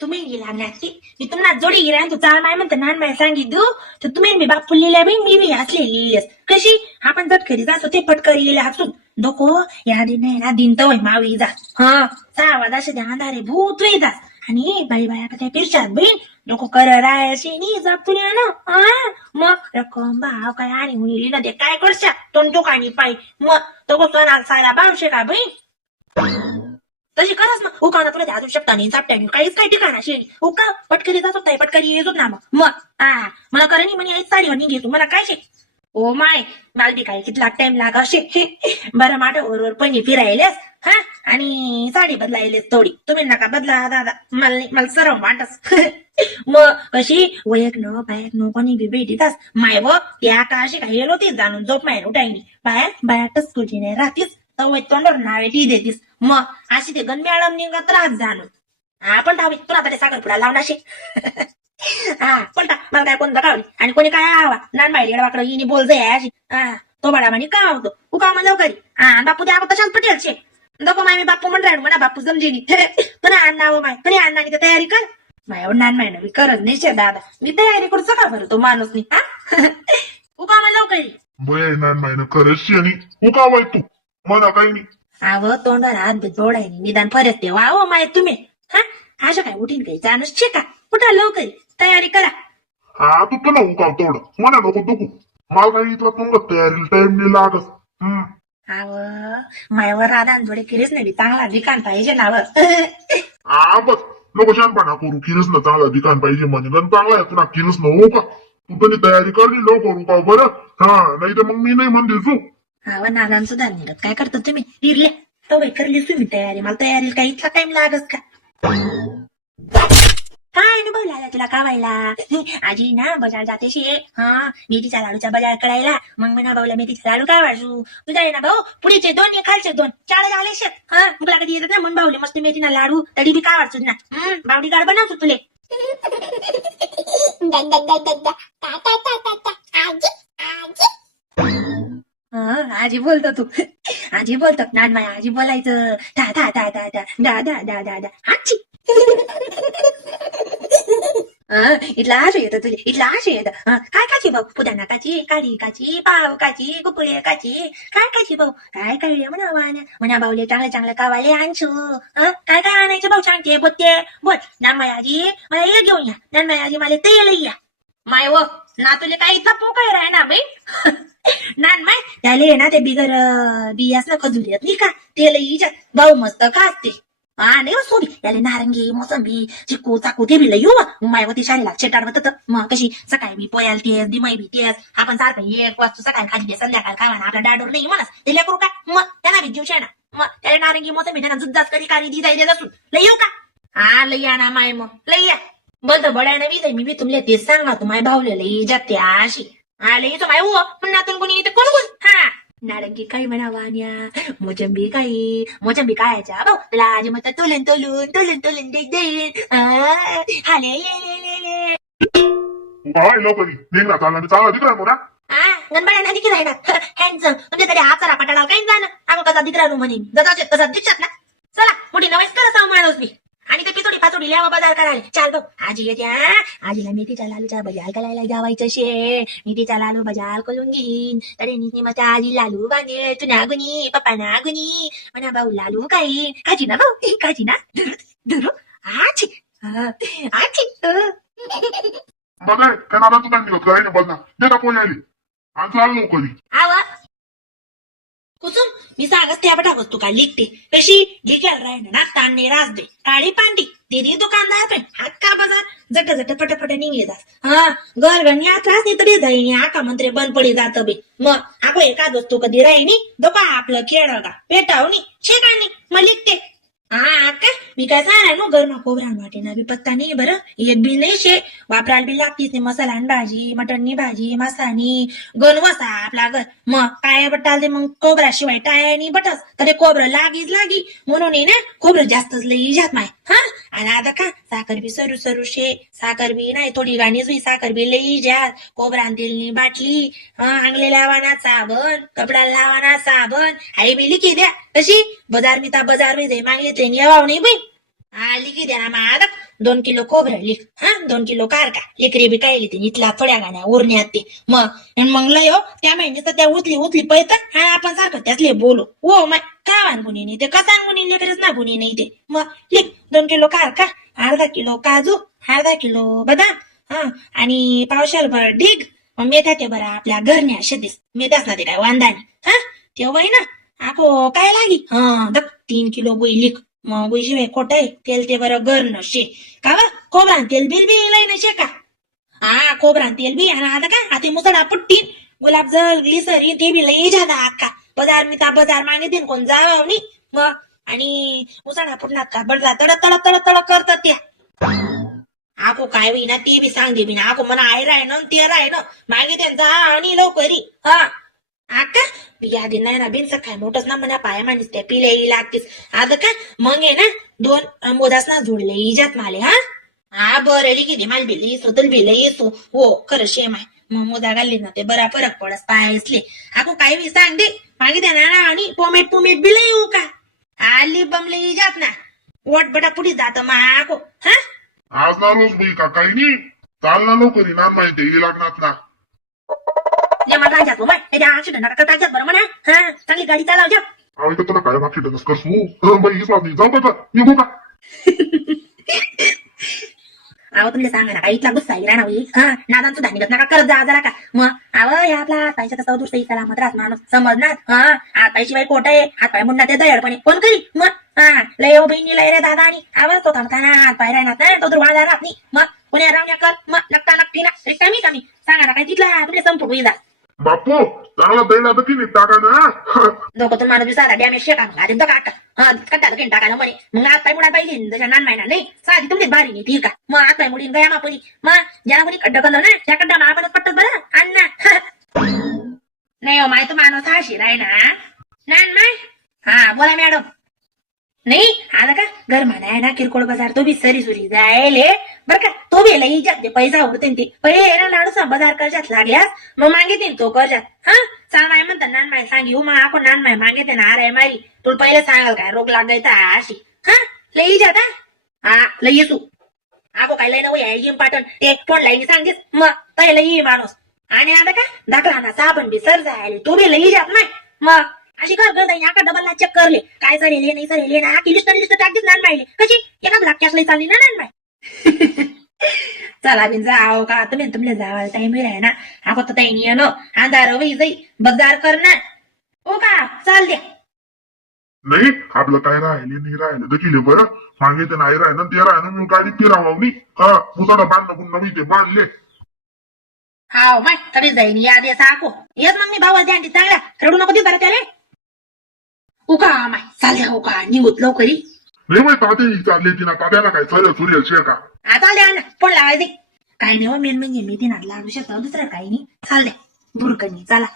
तुम्ही गेला लागते मी तुम्हाला जोडी गेला तू चाल माय म्हणतो नान माय सांगितलं तर तुम्ही मी बापू लिहिल्या बाई मी असले लिहिलेस कशी आपण जर खरी जात होते पटकरी लिहिल्या हासून नको या दिन ना दिन तर मावी जा हा 6 वाजता द्या अंधारे भूत वे जास आणि बाई बाया त्या पिरशात बहीण नको कर रायाशी नी जाप तुला ना मग रक्कम भाव काय आणि मुली ना ते काय करशा तोंडो काणी पाय मग तो सणा सायला बावशे का बहीण तशी करस मग उकाना तुला अजून शकता नाही चापट्याने काहीच काही ठिकाणा शेणी उका पटकरी जात होता पटकरी येतो ना मग मला करणी म्हणे आई साडीवर निघे तू मला काय शे ओ माय मालदी काय किती टाइम लाग असे बरं माठ वर पण फिरायलेस हा आणि साडी बदलायलेस थोडी तुम्ही नका बदला दादा मला सरम वाटस मग कशी वयक न बायक न कोणी बी भेटीतास माय व त्या का अशी काय येलो ते जाणून झोप माय उठायनी बाया टसकुची नाही राहतीस तवय तोंडवर नावे टी देतीस मग अशी ते गण मॅडम निघत राहत जाणून आपण धावी तुला आता साखरपुडा लावणाशी कोणता मला काय कोणता कावली आणि कोणी काय हवा नान माहिती वाकडं हिने बोल जाय अशी तो बडा म्हणे का होतो उका म्हणलं करी बापू द्या तशाच पटेल शे नको माय मी बापू म्हण राहिलो म्हणा बापू समजेनी पण अण्णावं माय कधी अण्णानी तर तयारी कर मायावर नान माय मी करत नाही शे दादा मी तयारी करूच का बरं तो माणूस नाही उका म्हणलं करी नान मायनं खरंच आणि उका वाय तू म्हणा काही नाही अव तोंडाला हात जोडाय निदान फरक ते वा माय तुम्ही अशा काय उठीन काही जाणच शे का कुठं लवकर तयारी करा तू तुला उकाव तेवढं म्हणा नको दुखू मला काही इथला तुला तयारीला टाइम नाही लागस अव मायावर राधा जोडे किरीच नाही चांगला ठिकाण पाहिजे नावर बस नको शानपणा करू किरीस ना चांगला ठिकाण पाहिजे म्हणजे गण चांगला आहे तुला किरीस न हो का तू तरी तयारी करली लवकर उकाव बरं नाही तर मग मी नाही म्हणते तू नादान सुद्धा निघत काय करतो तुम्ही फिरले तो बाई करली तुम्ही तयारी मला तयारीला काही इतका टाइम लागस का काय अनुभव लागला तुला कावायला आजी ना बजार जातेशी मेथीच्या लाडूचा बजार करायला मग म्हणा भाऊला मेथीचा लाडू काय वाजू तुझा ना भाऊ पुढीचे 2 खालचे 2 4 झाले शेत तुला कधी येतात ना मन भाऊले मस्त मेथीना लाडू तरी बी काय वाचू ना बावडी गाड बनवतो तुले आजी बोलतो तू आजी बोलतो नाडमाय आजी बोलायचं दा दा दा दा दा दा दा दा दा दा आजी इथला आशे येतं तुझे इथला आशे येतं काय काची भाऊ पुदाना काची काळी काची पाव काची कुकुळे काची काय काची भाऊ काय काढले म्हणा वाण्या म्हणा भाऊले चांगले कावाले आणशू काय काय आणायचं भाऊ सांगते बोलते बोल नानमाय आजी मला हे घेऊन या नानमाय आजी मला तेल या माय व ना तुले काय इथला पोकाय राह ना बाई नान माय त्याले ना ते बिगर बियास ना खजुरी नाही का तेल हिच्यात भाऊ मस्त खाते नाही हो सोबी याले नारंगी मोसंबी चिकू चाकू ते बी लई येऊ मायवती शाळेला चेटाडवत मग कशी सकाळी बी पोयाल तेस दिमाई बी तेस आपण सारखं एक वाजता सकाळी खाली संध्याकाळ खावा आपला डाडोर नाही म्हणस ते लेकरू काय मग त्यांना बी जीव शेणा मग त्याला नारंगी मोसंबी त्यांना जुद्दाच कधी कारी दी जायला असून लई येऊ का लई या ना माय मग लई या बोलतो बड्यानं बी मी तुमले तेच सांगा तू माय भाऊले लई जाते अशी लई तो माय पण नातून कोणी येते कोण नारंगी काही म्हणा वाण्या मोचंबी काही मोचंबी कायच्या भाऊ तुला आजी मत तोलून देईन हाले काय लवकर निघला चालला चांगला दिकरा मोठा गणबाळ्यांना दिकी राहिना हँडसम तुमच्या तरी आचारा पटाला काही जाणं अगं कसा दिकरा रू म्हणे जसा तसा दिसत ना चला मोठी नवाईच करा साव माणूस मी आणि ते पितोडी पातोडी लिहावा बाजार करायला चाल भाऊ आजी येते आजीला मेथीच्या लालूच्या बजाल करायला जावायचं शे मेथीचा लालू बजाल करून घेईन तरी नी मग आजी लालू बांधे तू नागुनी पप्पा नागुनी म्हणा भाऊ लालू काही काजी ना भाऊ काजी ना धरू आजी आजी बघाय त्या नादा तू काय करायला बघ ना देता कोण आली आणि चाल लवकरी आवा कुसुम मी सांगच त्या बटा वस्तू का लिखते कशी लिखायला राहील ना ताणणे राज दे काळी पांडी दीदी दुकानदार पे हात का बाजार जट पटापट निघले जात घर गण्या त्रास नाही तरी जाईनी आका मंत्रे बंद पडी जात बे मग आपण एखाद वस्तू कधी राहिनी दोका आपलं खेळ का पेटावनी शेकाणी मग लिखते का मी काय सांगाय नो गरमा खोबरान वाटेना बी पत्ता नाही बरं एक बी नाही शे वापरायला बी लागतीच नाही मसाला भाजी मटननी भाजी मसानी गण वसा आपला घर मग काय बटाल ते मग खोबरा शिवाय टाय आणि बटस तर खोबरं लागी म्हणून ना खोबरं जास्तच लई जात माय आणि आता का साखर बी सरू शे साखर बी नाही थोडी गाणीच बी साखर बी लई जात खोबरान तेलनी बाटली आंगले लावाना साबण कपडा लावाना साबण आई बी लिखी द्या कशी बाजार मी ता बाजार में दे मांगले ते यावाव नाही बाई लिखी द्या ना आता 2 किलो खोबरं लिख, 2 किलो कारका लेकरी बी काय ते इथला थोड्या गाण्या उरण्यात ते मग लय हो त्या महिन्याचं त्या उचली पैत हा आपण सारखं त्यातले बोलू हो मग काय वानगुणी नाही ते कसा गुणी लेकरच ना गुणी नाही ते मग लिख 2 किलो कारका, अर्धा किलो काजू, अर्धा किलो बदाम आणि पावशालभर ढीग मेथ्या ते बरं आपल्या घरण्या शेतीस मेथ्याच ना ते काय वांदाणी ते वय ना आको काय लागी 3 किलो गुई लिख मग गुई शिवाय खोट आहे तेल ते बरं घरनं शे का वा खोबरान तेल बिल बी लय ना शे का खोबरान तेल बी आणि आता का आता मुसळा पुट्टी गुलाबजल ग्लिसरीन ते बी लय जादा अक्का बाजार मागे देन कोण जाव नी मग आणि मुसळा पुटणार का बडजा तड करतात त्या आको काय होईना ते बी सांग दे बिना आको मना आई राय ना ते राय ना मागे त्यांचा आणि लवकरी आका यादी नाही ना बिन सकाय मोठच ना मना पाया माणीस त्या पिल्याही लागतीस आता का मग आहे ना 2 मोदास ना जोडले इजात माले बरं लिखी दे माल बिल येसो तल बिल येसो हो खरं शेम आहे मग मोदा घालली ना ते बरा फरक पडस पायसले आको काय बी सांग दे मागे द्या ना आणि पोमेट बिल येऊ का आली बमले इजात ना वट बटा पुढे जात मग आको आज ना रोज बाई का काही नाही चाल ना लवकर ना माहिती लागणार ना राजात त्याच्या ऍक्सिडेंट टाक्यात बरं म्हणा चांगली गाडी चालव जा इथं तुला काय बाकी डनस करसू बाई हीच जाऊ का निघू का अहो तुमले सांगा ना इथला गुस्सा आहे ना नादान सुद्धा निघत नका करत जा जरा का मग या आपला हातपायच्या तसा दुसरी सलामत राहत माणूस समजणार हातपायशिवाय कोट आहे हातपाय म्हणणार ते दयडपणे कोण करी मग लय हो बहिणी लय रे दादा आणि आवाज तो थांबताना हातपाय राहणार ना तो दुर्वाळा राहत नाही मग कोणी रावण्या कर मग नक्की ना कमी सांगा ना काय तिथला तुमले संपूट होईल बापू चांगला दैला तर किती टाका ना दोघं माणूस दिसाला डॅमेज शेका मग काका कट्टा किन टाका म्हणे मग आज काय मुडा पाहिजे त्याच्या नान मायना नाही साधी तुमची बारी नाही ठीक का मग आज काय मुली गया मापुरी मग ज्या कोणी खड्डा करलो ना त्या खड्डा आपणच पटत बरं अण्णा नाही हो माय तो माणूस हाशी राय ना नान माय बोला मॅडम नाही आता का घर म्हणा आहे ना किरकोळ बाजार तो बी सरी सुरी जायले बर का तो बी लई जाते पैसा उडते ते पहिले ना लाडूसा बाजार कर्जात लागल्यास मग मागे तो कर्जात चाल माय म्हणतात नान माय सांगी मग आपण नान माय मागे ना अरे मारी तुला पहिले सांगाल काय रोग लागायचा अशी लई जाता लई येसू आको काय लई नव्हे येईन पाठण ते तोंड लाईनी सांगतेस मग तय लई माणूस आणि आता का दाखला ना साबण बी सर जायले तो बी लई जात नाही मग अशी कर याका डबल ना चेक करले काय सरेले नाही सरेले ना की लिस्ट टाकतीच नान मायले कशी एका ब्लॅक लई चालली ना नान माय चला बिन जाओ का तुमले जावाल टाइम राह ना आको तर ताई नियन अंधार वही जाई बाजार करना ओ का चाल द्या नाही आपलं काय राहिले नाही राहिलं देखील बरं मागे ते नाही राहिलं ते राहिलं मी गाडी फिरावं मुसाडा बांधणं पुन्हा नवी ते बांधले माय तरी जाईन याद येस आको येस मग मी भावा द्या चांगला रडू नको ती जरा त्याला उका माय चाल द्या उका निघूत लवकरी नाही माहिती ताते चालले तिना तात्याला काय चालेल सूर्य शे का चाल द्या ना पण लावायचे काही नाही मेन म्हणजे मी ती नाटला लाडू शकतो दुसरं काही नाही चाल द्या बुरकणी चला